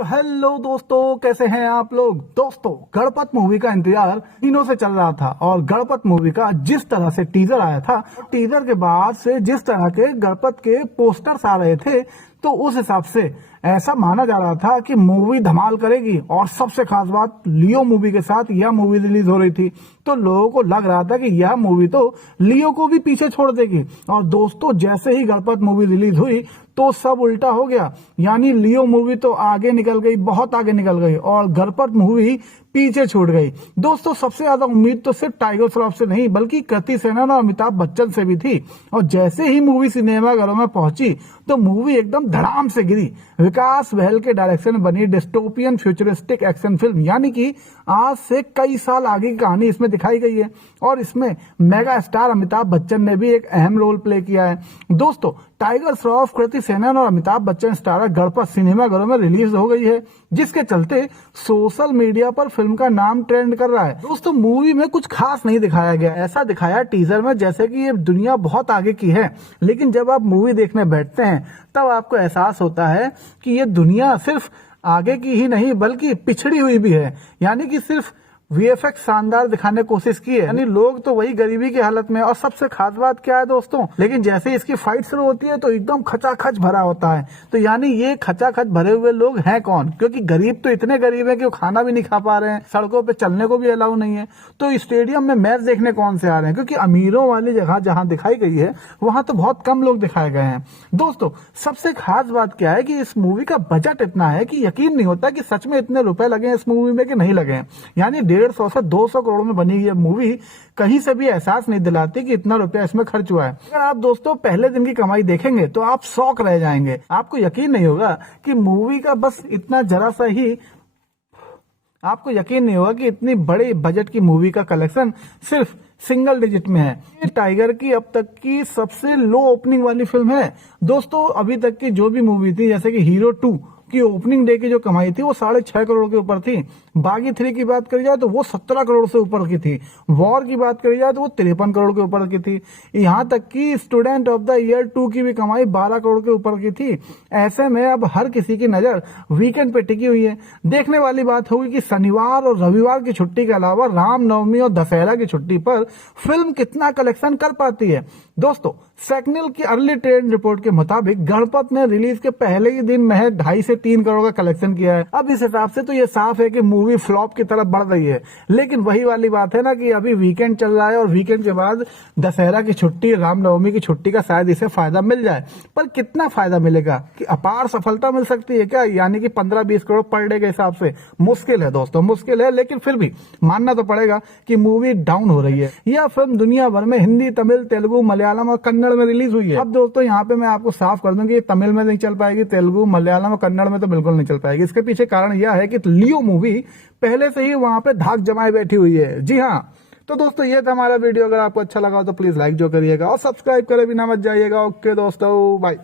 तो हेलो दोस्तों, कैसे हैं आप लोग। दोस्तों, गणपत मूवी का इंतजार दिनों से चल रहा था और गणपत मूवी का जिस तरह से टीजर आया था, टीजर के बाद से जिस तरह के गणपत के पोस्टर्स आ रहे थे, तो उस हिसाब से ऐसा माना जा रहा था कि मूवी धमाल करेगी। और सबसे खास बात, लियो मूवी के साथ यह मूवी रिलीज हो रही थी, तो लोगों को लग रहा था कि यह मूवी तो लियो को भी पीछे छोड़ देगी। और दोस्तों, जैसे ही गणपत मूवी रिलीज हुई तो सब उल्टा हो गया। यानी लियो मूवी तो आगे निकल गई, बहुत आगे निकल गई, और गणपत मूवी पीछे छूट गई। दोस्तों, सबसे ज्यादा उम्मीद तो सिर्फ टाइगर श्रॉफ से नहीं बल्कि कृति सेनन और अमिताभ बच्चन से भी थी। और जैसे ही मूवी सिनेमाघरों में पहुंची तो मूवी एकदम धड़ाम से गिरी। विकास बहल के डायरेक्शन में बनी डिस्टोपियन फ्यूचरिस्टिक एक्शन फिल्म, यानी कि आज से कई साल आगे की कहानी इसमें दिखाई गई है। और इसमें मेगा स्टार अमिताभ बच्चन ने भी एक अहम रोल प्ले किया है। दोस्तों, टाइगर श्रॉफ, कृति सेनन और अमिताभ बच्चन स्टारर गणपत सिनेमाघरों में रिलीज हो गई है, जिसके चलते सोशल मीडिया पर फिल्म का नाम ट्रेंड कर रहा है। दोस्तों, मूवी में कुछ खास नहीं दिखाया गया, ऐसा दिखाया टीजर में जैसे कि ये दुनिया बहुत आगे की है। लेकिन जब आप मूवी देखने बैठते हैं तब आपको एहसास होता है कि ये दुनिया सिर्फ आगे की ही नहीं बल्कि पिछड़ी हुई भी है। यानी कि सिर्फ वीएफएक्स शानदार दिखाने की कोशिश की है, यानी लोग तो वही गरीबी की हालत में। और सबसे खास बात क्या है दोस्तों, लेकिन जैसे इसकी फाइट शुरू होती है तो एकदम खचाखच भरा होता है। तो यानी ये खचाखच भरे हुए लोग हैं कौन, क्योंकि गरीब तो इतने गरीब है कि वो खाना भी नहीं खा पा रहे हैं, सड़कों पे चलने को भी अलाउ नहीं है। तो स्टेडियम में मैच देखने कौन से आ रहे हैं, क्योंकि अमीरों वाली जगह जहां दिखाई गई है वहां तो बहुत कम लोग दिखाए गए हैं। दोस्तों, सबसे खास बात क्या है कि इस मूवी का बजट इतना है कि यकीन नहीं होता कि सच में इतने रुपए लगे हैं इस मूवी में कि नहीं लगे हैं। यानी 150 से 200 करोड़ में बनी ये मूवी कहीं से भी एहसास नहीं दिलाती कि इतना रुपया इसमें खर्च हुआ है। अगर आप दोस्तों पहले दिन की कमाई देखेंगे तो आप शॉक रह जाएंगे। आपको यकीन नहीं होगा कि मूवी का बस इतना जरा सा ही आपको यकीन नहीं होगा कि इतनी बड़े बजट की मूवी का कलेक्शन सिर्फ सिंगल डिजिट में है। ये टाइगर की अब तक की सबसे लो ओपनिंग वाली फिल्म है। दोस्तों, अभी तक की जो भी मूवी थी, जैसे कि हीरो 2 की ओपनिंग डे की जो कमाई थी वो 6.5 करोड़ के ऊपर थी। बागी 3 की बात करी जाए तो वो 17 करोड़ से ऊपर की थी। वॉर की बात करी जाए तो वो 53 करोड़ के ऊपर की थी। यहाँ तक कि स्टूडेंट ऑफ द ईयर 2 की भी कमाई 12 करोड़ के ऊपर की थी। ऐसे में अब हर किसी की नजर वीकेंड पे टिकी हुई है। देखने वाली बात होगी कि शनिवार और रविवार की छुट्टी के अलावा रामनवमी और दशहरा की छुट्टी पर फिल्म कितना कलेक्शन कर पाती है। दोस्तों, सेक्निल की अर्ली ट्रेड रिपोर्ट के मुताबिक गणपत ने रिलीज के पहले ही दिन महज 2.5 से 3 करोड़ का कलेक्शन किया है। अब इस हिसाब से तो ये साफ है कि मूवी फ्लॉप की तरफ बढ़ रही है। लेकिन वही वाली बात है ना कि अभी वीकेंड चल रहा है और वीकेंड के बाद दशहरा की छुट्टी, रामनवमी की छुट्टी का शायद इसे फायदा मिल जाए। पर कितना फायदा मिलेगा, कि अपार सफलता मिल सकती है क्या, यानी कि 15-20 करोड़ पर डे के हिसाब से? मुश्किल है दोस्तों, मुश्किल है। लेकिन फिर भी मानना तो पड़ेगा कि मूवी डाउन हो रही है। यह फिल्म दुनिया भर में हिंदी, तमिल, तेलुगु, मलयालम और कन्नड़ में रिलीज हुई है। अब दोस्तों, यहाँ पे मैं आपको साफ कर दूं कि ये तमिल में नहीं चल पाएगी, तेलुगु, मलयालम और कन्नड़ में तो बिल्कुल नहीं चल पाएगी। इसके पीछे कारण यह है कि लियो मूवी पहले से ही वहां पे धाक जमाए बैठी हुई है। जी हाँ। तो दोस्तों, ये था हमारा वीडियो। अगर आपको अच्छा लगा हो तो प्लीज लाइक जो करिएगा और सब्सक्राइब करे बिना मत जाइएगा। ओके दोस्तों, बाय।